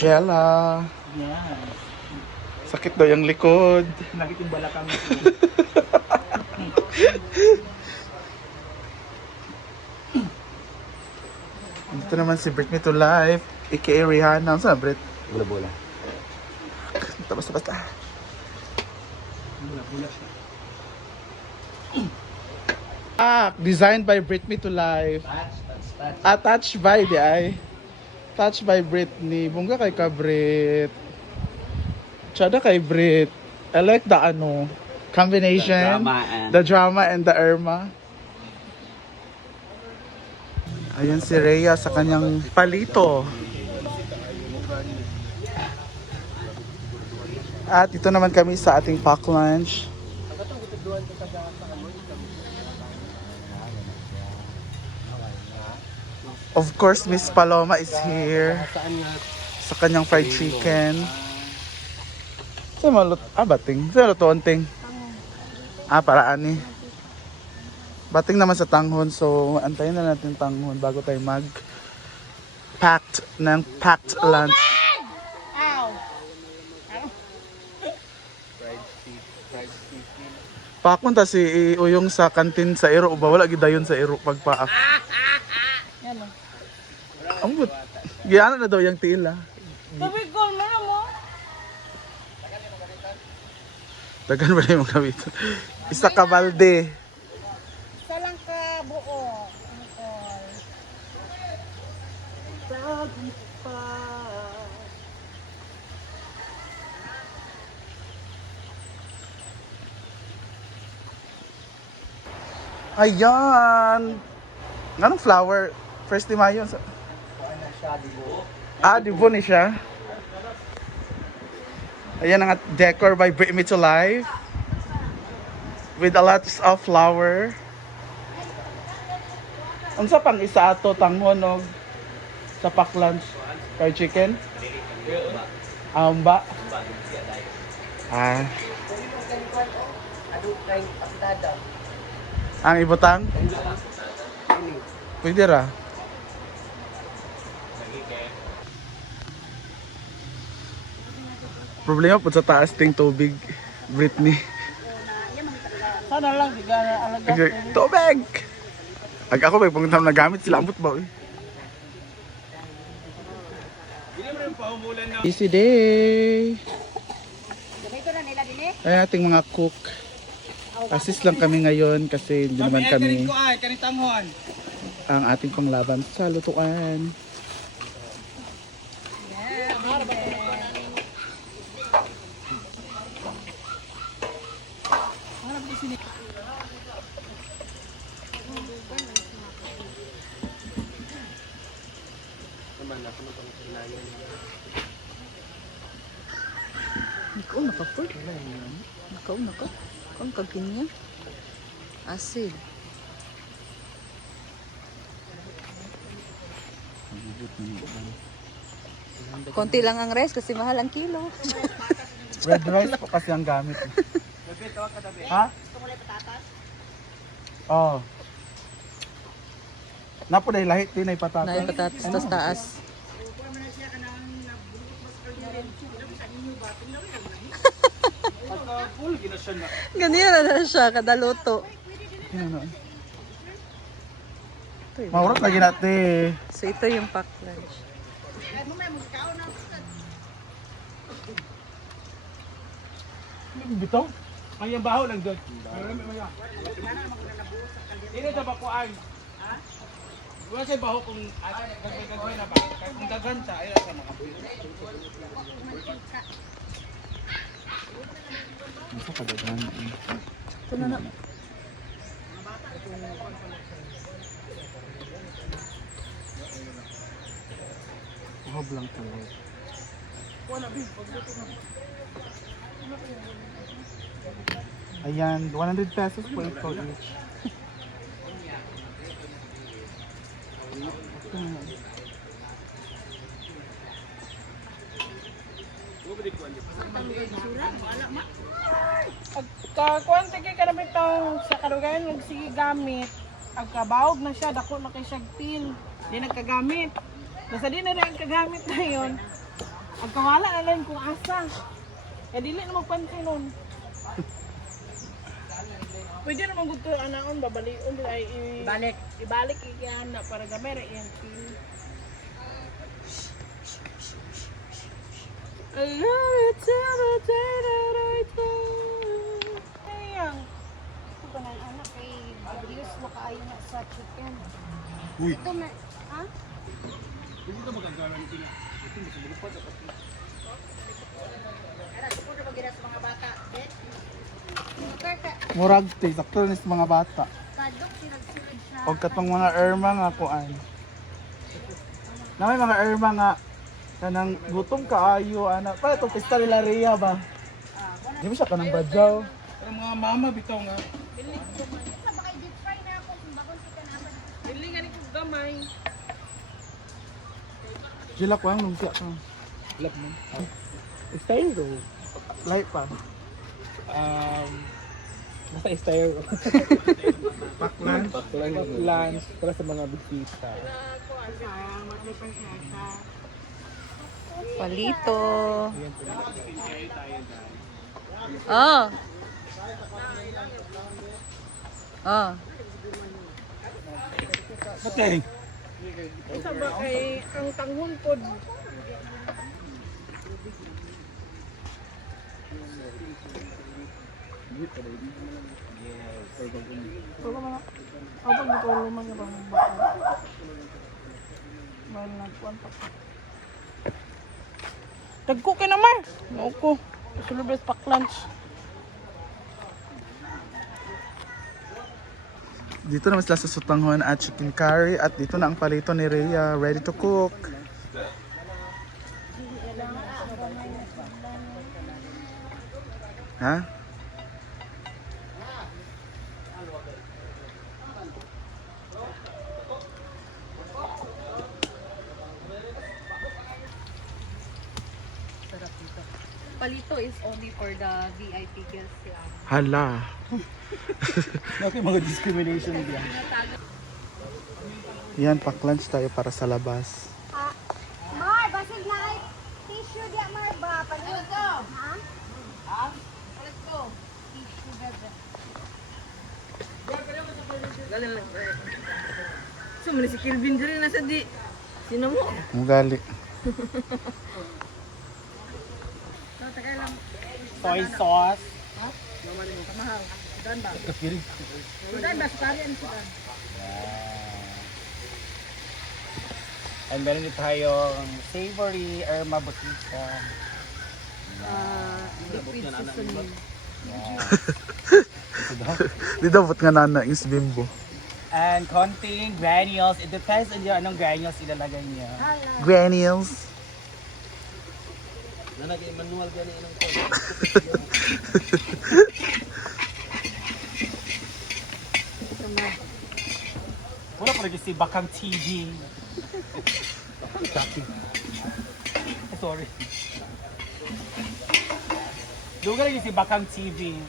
Jella. Yan. Sakit daw yung likod. Nakit yung balakang mo. Dito naman si Brit Me to Life. aka Rihanna. Saan Brit? Bula-bula. Basta. Bula siya. Designed by Brit Me to Life. Touch. Attached by di ay. Touched by Britney. Bungga kay ka Brit. Tsada kay Brit. I like the combination. The drama and the Irma. Ayan si Rhea sa kanyang palito. At ito naman kami sa ating pack lunch. Of course, Miss Paloma is here. Sa kanyang fried chicken. Sa malot, bating. Sa lutuan ting. Paraan ni. Bating naman sa tanghon, so antayin na natin tanghon bago tayo packed lunch. Pakon ta si Uyong sa kantin sa Iro ba wala gidayon sa Iro pagpaak. Yan o. Ambot. Giana na daw yung tila. Tubig ko na mo. Dagan ba na yung mga gamit? Isa ka balde. Isa lang ka buo. Angkol. Ayan. Anong flower? First de Mayo. Dibo ni siya. Ayan ang decor by Brit Me to Life. With a lot of flower. Unsa pang isa ato tanghon og sa pack lunch? Fried chicken? Amba. Ang ibutang? Pwede ra. Problema po sa taas ting tubig, Britney. Sana lang, di ka alaga. Tubig! Ako may pangtam na gamit sila, ambot ba? Easy day! Ganito na nila din eh. Ay ating mga cook. Assist lang kami ngayon kasi hindi naman kami Kanitanghon. ang ating panglaban sa lutuan. Nako. Ang kaginya. Asid. Konti lang ang rice kasi mahal ang kilo. Red rice po kasi ang gamit. Ha? Oh. Napo dahil lahit din ay patatas. Nay patatas tas taas. Ganyan na siya kada luto. Maurot lagi natin. So ito yung pack lunch. Bitaw? Ang yung baho lang doon. Hindi sa bakuan. Wala siya baho kung gagawin na ba? Kung dagan siya, ayaw siya makabuhin. Masa kadaghan. Ito na. Uhab lang tuloy. Ayan, 100 pesos po ito each. Pagkakuan sige ka na bitong sa karugayan ug sige gamit. Agkabawog na siya, dako na kay siyag pin. Di nagkagamit. Basta di na rin kagamit na yun. Ang kawala na lang kung asa. Eh, dili na magpansin nun. Pwede naman gusto anaon, babalion, ay ibalik iyan na para gamere iyan. I love it till the day that I die. Ayang. Ito ba na anak kay Gabriels na kaayo na sa chicken. Uy. Ito na, ha? Hindi ito magagaranti na. Ito gusto mo pa dapat. Murag te, sakto ni sa mga bata. Kadok, sinagsulod siya. Og katong mga Irma nga kuan. Na may mga Irma nga kanang gutom kaayo ana. Pa to pista nila Rhea ba? Di mo siya kanang badyaw. Pero mga mama bitaw nga. Sa bakay deep fry na ako, kung bakon kita na ako. Dili nga ni kong gamay. Sila ko ang lumpia ka. Lap mo. Style go. Light pa. Nasa style. Paklan. Lunch para sa mga bisita. Palito. Oh. Oh. Okay. Sa bakay ang tanghon pod. Pero mga abang dito lumang yung mga baka. Mahal na kuwan pa. Dagko kay naman. Nauko. Sulubes pack lunch. Dito naman sila sa sutanghon at chicken curry at dito na ang palito ni Rhea ready to cook. Ha? Palito is only for the VIP guests lang. Hala. Okay, mga discrimination diyan. Yan, pack lunch tayo para sa labas. Mar, basil na ay tissue diya, Mar ba? Let's go. Ha? Ha? Let's go. Tissue, bebe. So, mali si Kelvin diri na sa di. Sino mo? Ang gali. Soy sauce. Dan ba starian sila. And meron din tayong savory Irma Botita. Liquid seasoning. Di dapat nga nana is bimbo. And konting granules. It depends on yung anong granules ilalagay niya. Granules. Nanagay manual gani inang wala pa rin si Bakang TV. Sorry. Lugar rin si Bakang TV.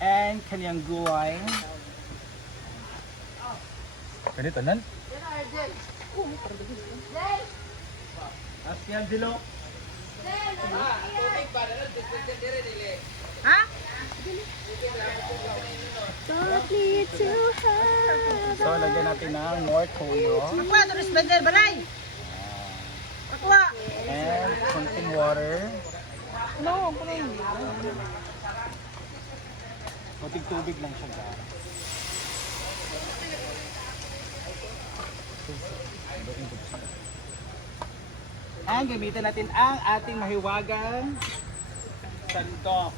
And kanyang gulay. Ganito nan? Asyan dilo. So, lagyan natin ng more toyo. Aqua, tulis bender balay. Aqua. And konting water. No, kuno. Konting tubig lang siya guys. And gamitin natin ang ating mahiwagang sandok.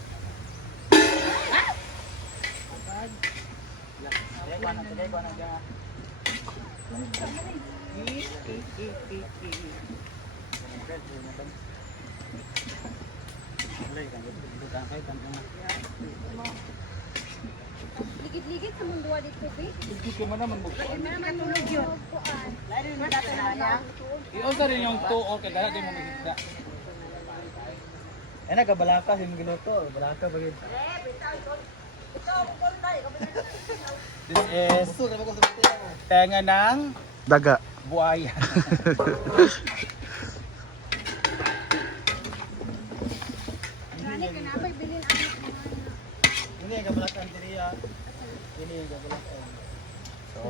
Ligid-ligid sa mundua dito, be. Hindi ko mo naman buksan. Matulog yun. Kuan. I-order rin yung tuo kaya dahil mo magigda. Eh, nagkabalaka yung ginuto. Balaka ba yun? This is tenga ng Daga. Buaya. Gani ka na may bilin anak mo. Ini kabalatan diriya. Ini kabalatan. So,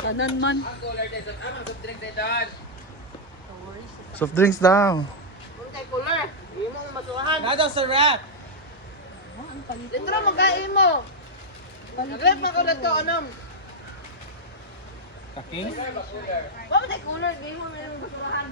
Tanan man. Soft drinks daw. nada sa rap. Dito magkain mo. Grab mo ko dito, anong? Kaking? Bakit ay cooler? Di mo mayroong basurahan.